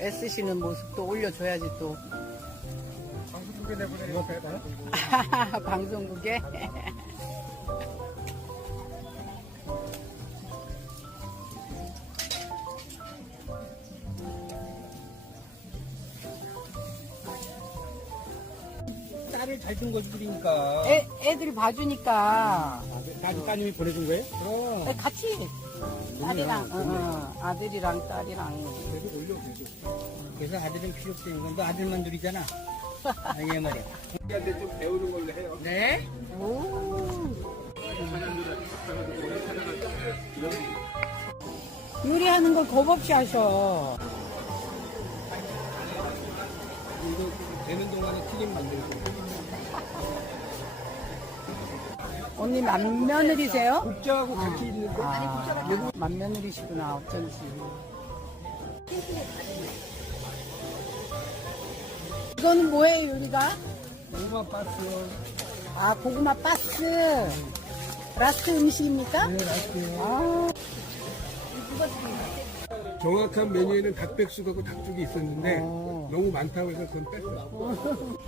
애쓰시는 모습도 올려줘야지 또. 방송국에 내보내는 거야. 방송국에. 딸을 잘준 거지 그러니까. 애, 애들이 봐주니까. 따님 따님이 보내준 거예요? 그럼. 네, 같이. 딸이랑, 어, 어, 아들이랑 딸이랑. 그래도 올려 그래도. 그래서 아들은 필요 없는 건너 아들만 둘이잖아. 아니 말이야. 우리한테 좀 배우는 걸로 해요. 네? 오. 요리하는 걸 겁 없이 하셔. 되는 동안에 튀김 만들고. 언니 맏며느리세요? 국자하고 같이 있는 거. 아, 맏며느리시구나, 어쩐지. 이거는 뭐예요, 요리가? 고구마 바스. 아, 고구마 바스. 라스트 음식입니까? 네, 맛있어요. 아, 정확한 메뉴에는 닭백숙하고 닭죽이 있었는데 어. 너무 많다고 해서 그건 뺐어요.